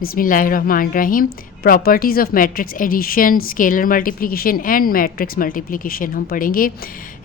बिस्मिल्लाहिर्रहमानिर्रहीम। Properties of matrix addition, scalar multiplication and matrix multiplication हम पढ़ेंगे।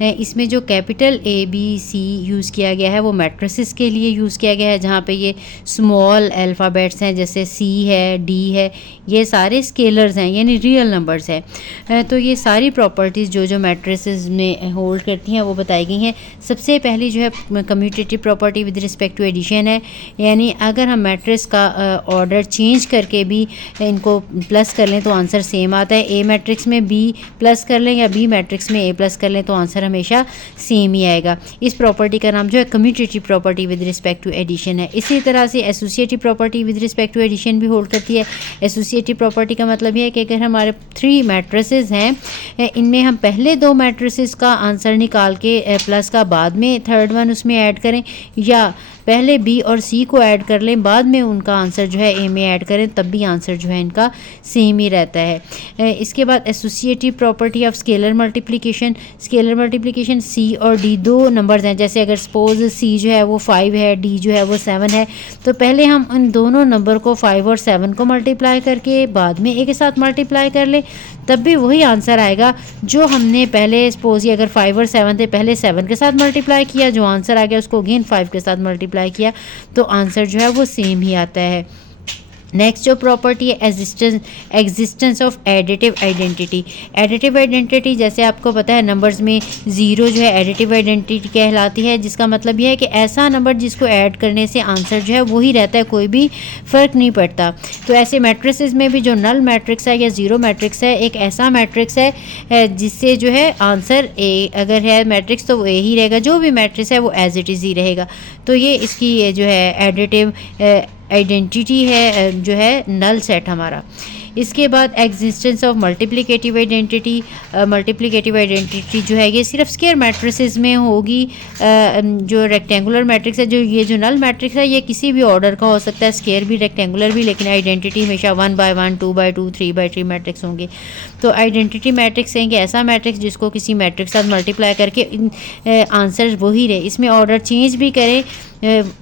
इसमें जो capital A B C use किया गया है वो मैट्रिसेस के लिए यूज़ किया गया है, जहाँ पे ये स्मॉल अल्फ़ाबेट्स हैं जैसे सी है, डी है, ये सारे स्केलर्स हैं यानी रियल नंबर्स हैं। तो ये सारी प्रॉपर्टीज़ जो मैट्रिसेस में होल्ड करती हैं वो बताई गई हैं। सबसे पहली जो है commutative property with respect to addition है, यानी अगर हम मैट्रिक्स का ऑर्डर चेंज करके भी इनको प्लस कर लें तो आंसर सेम आता है। ए मैट्रिक्स में बी प्लस कर लें या बी मैट्रिक्स में ए प्लस कर लें तो आंसर हमेशा सेम ही आएगा। इस प्रॉपर्टी का नाम जो है commutative property with respect to addition है। इसी तरह से associative property with respect to addition भी होल्ड करती है। एसोसिएटिव प्रॉपर्टी का मतलब ये है कि अगर हमारे 3 मैट्रिसेस हैं, इनमें हम पहले 2 मैट्रिसेस का आंसर निकाल के प्लस का बाद में थर्ड वन उसमें ऐड करें, या पहले बी और सी को ऐड कर लें बाद में उनका आंसर जो है ए में ऐड करें, तब भी आंसर जो है इनका सेम ही रहता है। इसके बाद associative property of scalar multiplication. Scalar multiplication C और डी 2 नंबर्स हैं, जैसे अगर सपोज सी जो है वो 5 है, डी जो है वो 7 है, तो पहले हम उन दोनों नंबर को 5 और 7 को मल्टीप्लाई करके बाद में ए के साथ मल्टीप्लाई कर लें, तब भी वही आंसर आएगा जो हमने पहले सपोज ये अगर 5 और 7 थे, पहले 7 के साथ मल्टीप्लाई किया, जो आंसर आ गया उसको अगेन 5 के साथ मल्टीप्लाई किया, तो आंसर जो है वो सेम ही आता है। नेक्स्ट जो प्रॉपर्टी है existence of additive identity. Additive identity जैसे आपको पता है नंबर्स में 0 जो है एडिटिव आइडेंटिटी कहलाती है, जिसका मतलब यह है कि ऐसा नंबर जिसको ऐड करने से आंसर जो है वही रहता है, कोई भी फ़र्क नहीं पड़ता। तो ऐसे मैट्रिसेस में भी जो नल मैट्रिक्स है या ज़ीरो मैट्रिक्स है, एक ऐसा मैट्रिक्स है जिससे जो है आंसर ए अगर है मैट्रिक्स तो वो ए ही रहेगा, जो भी मैट्रिक्स है वो एज इट इज़ ही रहेगा। तो ये इसकी जो है एडिटिव आइडेंटिटी है जो है नल सेट हमारा। इसके बाद existence of multiplicative identity. Multiplicative identity जो है ये सिर्फ स्क्वायर मैट्रिसेस में होगी। जो रेक्टेंगुलर मैट्रिक्स है, जो नल मैट्रिक्स है, ये किसी भी ऑर्डर का हो सकता है, स्क्वायर भी रेक्टेंगुलर भी, लेकिन आइडेंटिटी हमेशा 1/1 2/2 3/3 मैट्रिक्स होंगे। तो आइडेंटिटी मैट्रिक्स है कि ऐसा मैट्रिक्स जिसको किसी मैट्रिक्स साथ मल्टीप्लाई करके आंसर वही रहे, इसमें ऑर्डर चेंज भी करें,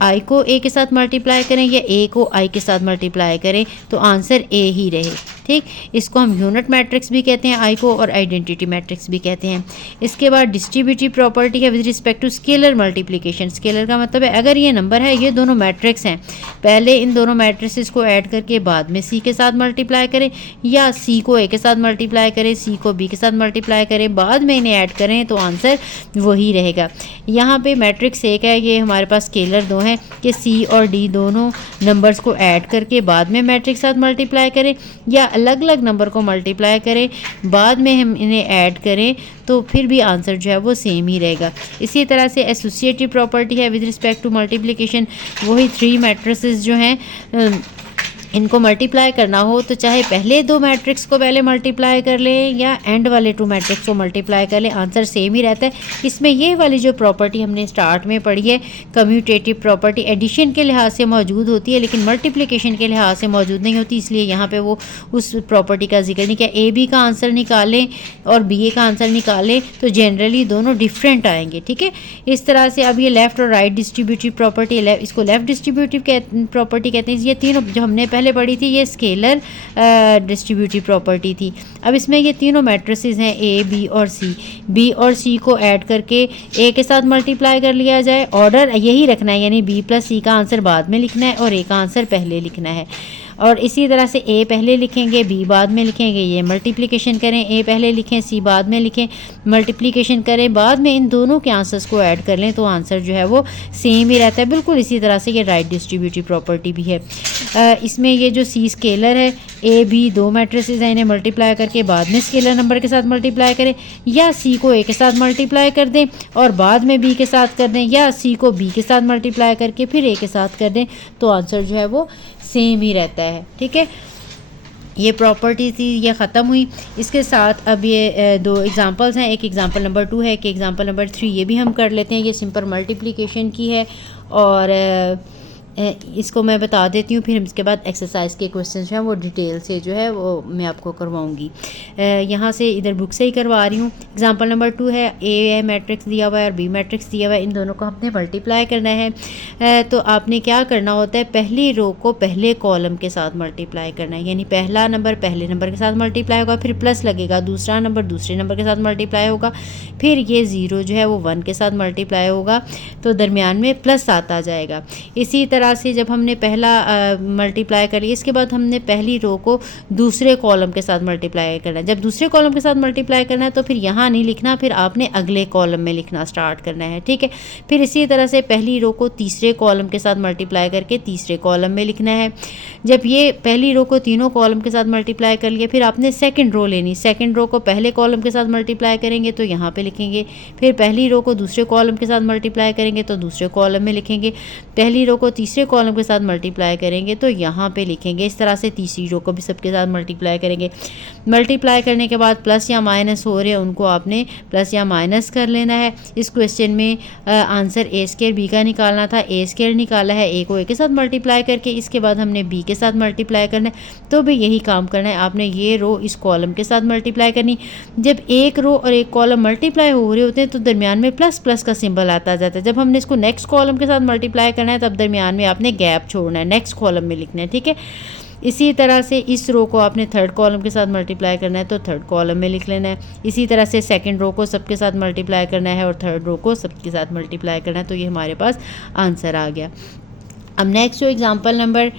आई को ए के साथ मल्टीप्लाई करें या ए को आई के साथ मल्टीप्लाई करें तो आंसर ए ही रहे। ठीक, इसको हम यूनिट मैट्रिक्स भी कहते हैं आई को, और आइडेंटिटी मैट्रिक्स भी कहते हैं। इसके बाद डिस्ट्रीब्यूटिव प्रॉपर्टी है with respect to scalar multiplication. Scalar का मतलब है अगर ये नंबर है, ये दोनों मैट्रिक्स हैं, पहले इन दोनों मैट्रिक्स को ऐड करके बाद में सी के साथ मल्टीप्लाई करें, या सी को ए के साथ मल्टीप्लाई करें, सी को बी के साथ मल्टीप्लाई करें, बाद में इन्हें ऐड करें तो आंसर वही रहेगा। यहाँ पे मैट्रिक्स एक है, ये हमारे पास स्केलर 2 हैं कि सी और डी दोनों नंबर्स को ऐड करके बाद में मैट्रिक्स साथ मल्टीप्लाई करें, या अलग अलग नंबर को मल्टीप्लाई करें बाद में हम इन्हें ऐड करें, तो फिर भी आंसर जो है वो सेम ही रहेगा। इसी तरह से एसोसिएटिव प्रॉपर्टी है विद रिस्पेक्ट टू मल्टीप्लिकेशन। वही 3 मैट्रिसेस जो हैं इनको मल्टीप्लाई करना हो तो चाहे पहले 2 मैट्रिक्स को पहले मल्टीप्लाई कर लें या एंड वाले 2 मैट्रिक्स को मल्टीप्लाई कर लें, आंसर सेम ही रहता है। इसमें ये वाली जो प्रॉपर्टी हमने स्टार्ट में पढ़ी है कम्यूटेटिव प्रॉपर्टी, एडिशन के लिहाज से मौजूद होती है लेकिन मल्टीप्लिकेशन के लिहाज से मौजूद नहीं होती, इसलिए यहाँ पे वो उस प्रॉपर्टी का जिक्र नहीं किया। ए बी का आंसर निकालें और बी ए का आंसर निकालें तो जनरली दोनों डिफरेंट आएंगे। ठीक है, इस तरह से अब ये लेफ़्ट और राइट डिस्ट्रीब्यूटिव प्रॉपर्टी, इसको लेफ़्ट डिस्ट्रीब्यूटिव प्रॉपर्टी कहते हैं। ये तीनों जो हमने पहले पढ़ी थी ये स्केलर डिस्ट्रीब्यूटिव प्रॉपर्टी थी। अब इसमें ये तीनों मैट्रिसेस हैं ए बी और सी, बी और सी को ऐड करके ए के साथ मल्टीप्लाई कर लिया जाए, ऑर्डर यही रखना है यानी बी प्लस सी का आंसर बाद में लिखना है और ए का आंसर पहले लिखना है। और इसी तरह से ए पहले लिखेंगे बी बाद में लिखेंगे, ये मल्टीप्लिकेशन करें, ए पहले लिखें सी बाद में लिखें, मल्टीप्लिकेशन करें बाद में इन दोनों के आंसर्स को ऐड कर लें तो आंसर जो है वो सेम ही रहता है। बिल्कुल इसी तरह से ये राइट डिस्ट्रीब्यूटिव प्रॉपर्टी भी है। इसमें ये जो सी स्केलर है, ए बी 2 मैट्रिसेस हैं, इन्हें मल्टीप्लाई करके बाद में स्केलर नंबर के साथ मल्टीप्लाई करें, या सी को ए के साथ मल्टीप्लाई कर दें और बाद में बी के साथ कर दें, या सी को बी के साथ मल्टीप्लाई करके फिर ए के साथ कर दें, तो आंसर जो है वो सेम ही रहता है। ठीक है, ये प्रॉपर्टी थी, ये ख़त्म हुई। इसके साथ अब ये 2 एग्जांपल्स हैं, एक एग्जांपल नंबर 2 है, एक एग्जांपल नंबर 3, ये भी हम कर लेते हैं। ये सिंपल मल्टीप्लिकेशन की है और इसको मैं बता देती हूँ, फिर इसके बाद एक्सरसाइज के क्वेश्चन जो हैं वो डिटेल से जो है वो मैं आपको करवाऊँगी। यहाँ से इधर बुक से ही करवा रही हूँ। एग्जांपल नंबर 2 है, ए मैट्रिक्स दिया हुआ है और बी मैट्रिक्स दिया हुआ है, इन दोनों को हमने मल्टीप्लाई करना है। तो आपने क्या करना होता है, पहली रो को पहले कॉलम के साथ मल्टीप्लाई करना है, यानी पहला नंबर पहले नंबर के साथ मल्टीप्लाई होगा, फिर प्लस लगेगा, दूसरा नंबर दूसरे नंबर के साथ मल्टीप्लाई होगा, फिर ये 0 जो है वो 1 के साथ मल्टीप्लाई होगा, तो दरमियान में प्लस आता जाएगा। इसी तरह से जब हमने पहला मल्टीप्लाई कर लिया, इसके बाद हमने पहली रो को दूसरे कॉलम के साथ मल्टीप्लाई करना है। जब दूसरे कॉलम के साथ मल्टीप्लाई करना है तो फिर यहाँ नहीं लिखना, फिर आपने अगले कॉलम में लिखना स्टार्ट करना है, ठीक है। फिर इसी तरह से पहली रो को तीसरे कॉलम के साथ मल्टीप्लाई करके तीसरे कॉलम में लिखना है। जब ये पहली रो को तीनों कॉलम के साथ मल्टीप्लाई कर लिया, फिर आपने सेकेंड रो लेनी, सेकेंड रो को पहले कॉलम के साथ मल्टीप्लाई करेंगे तो यहाँ पे लिखेंगे, फिर पहली रो को दूसरे कॉलम के साथ मल्टीप्लाई करेंगे तो दूसरे कॉलम में लिखेंगे, पहली रो को तीसरे कॉलम के साथ मल्टीप्लाई करेंगे तो यहाँ पे लिखेंगे। इस तरह से तीसरी रो को भी सबके साथ मल्टीप्लाई करेंगे। मल्टीप्लाई करने के बाद प्लस या माइनस हो रहे हैं उनको आपने प्लस या माइनस कर लेना है। इस क्वेश्चन में आंसर ए स्क्वायर बी का निकालना था, ए स्क्वायर निकाला है, ए को ए के साथ मल्टीप्लाई करके, इसके बाद हमने बी के साथ मल्टीप्लाई करना है, तो भी यही काम करना है। आपने ये रो इस कॉलम के साथ मल्टीप्लाई करनी। जब एक रो और एक कॉलम मल्टीप्लाई हो रहे होते हैं तो दरमियान में प्लस प्लस का सिंबल आता जाता है। जब हमने इसको नेक्स्ट कॉलम के साथ मल्टीप्लाई करना है तब दरमियान में आपने गैप छोड़ना है, नेक्स्ट कॉलम में लिखना है, ठीक है। इसी तरह से इस रो को आपने थर्ड कॉलम के साथ मल्टीप्लाई करना है तो थर्ड कॉलम में लिख लेना है। इसी तरह से सेकंड रो को सबके साथ मल्टीप्लाई करना है और थर्ड रो को सबके साथ मल्टीप्लाई करना है, तो ये हमारे पास आंसर आ गया। अब नेक्स्ट जो एग्जांपल नंबर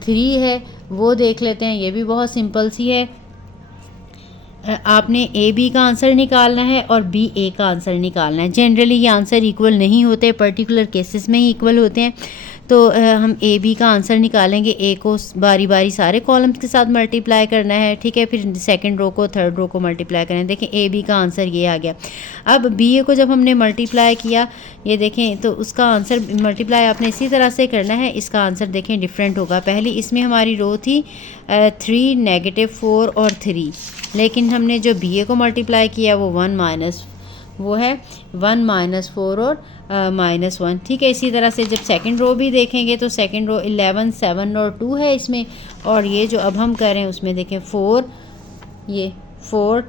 3 है वो देख लेते हैं। ये भी बहुत सिंपल सी है। आपने ए बी का आंसर निकालना है और बी ए का आंसर निकालना है। जनरली ये आंसर इक्वल नहीं होते, पर्टिकुलर केसेस में ही इक्वल होते हैं। तो हम ए बी का आंसर निकालेंगे। ए को बारी बारी सारे कॉलम्स के साथ मल्टीप्लाई करना है, ठीक है। फिर सेकंड रो को थर्ड रो को मल्टीप्लाई करना है। देखें ए बी का आंसर ये आ गया। अब बी ए को जब हमने मल्टीप्लाई किया, ये देखें, तो उसका आंसर मल्टीप्लाई आपने इसी तरह से करना है। इसका आंसर देखें डिफरेंट होगा। पहली इसमें हमारी रो थी 3, -4 और 3, लेकिन हमने जो बी ए को मल्टीप्लाई किया वो 1 -4 और -1, ठीक है। इसी तरह से जब सेकंड रो भी देखेंगे तो सेकंड रो 11, 7 और 2 है इसमें, और ये जो अब हम कर रहे हैं उसमें देखें 4,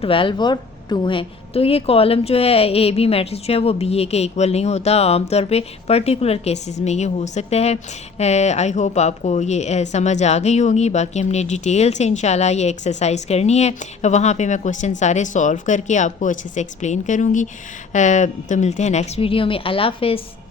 12 और 2 हैं। तो ये कॉलम जो है ए बी मैट्रिक्स जो है वो बी ए के इक्वल नहीं होता। आमतौर पे पर्टिकुलर केसेस में ये हो सकता है। आई होप आपको ये समझ आ गई होगी। बाकी हमने डिटेल से इंशाल्लाह ये एक्सरसाइज करनी है, वहाँ पे मैं क्वेश्चन सारे सॉल्व करके आपको अच्छे से एक्सप्लेन करूँगी। तो मिलते हैं नेक्स्ट वीडियो में। अल्लाह हाफ़िज़।